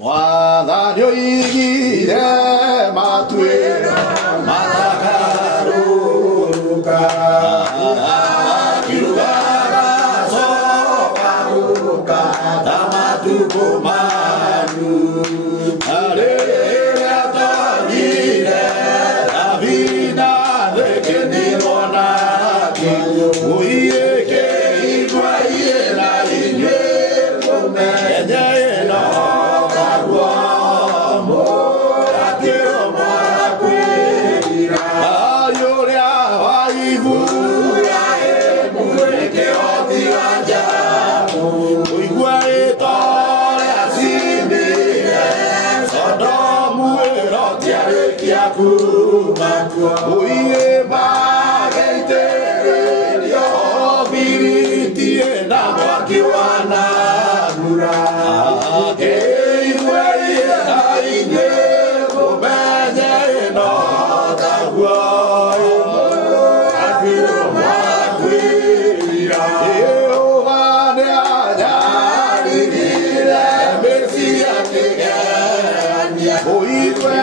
Mwathani oigire matuĩra matagarũrũka kiugaga coka gũka ta matukũ manyu rĩrĩa twathire thabina thĩkĩnĩrwo na kiugo mũiyĩkĩirwo na inyuĩ mũmenye ĩno Oye mageitererio biriti na mwakiwana mura ewe na inye kumenye no tagwa akiro makwira Yehova ne ajarire Mesia kigania oiwe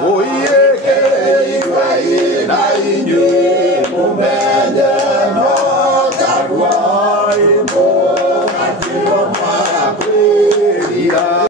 Oye, que iba a ir a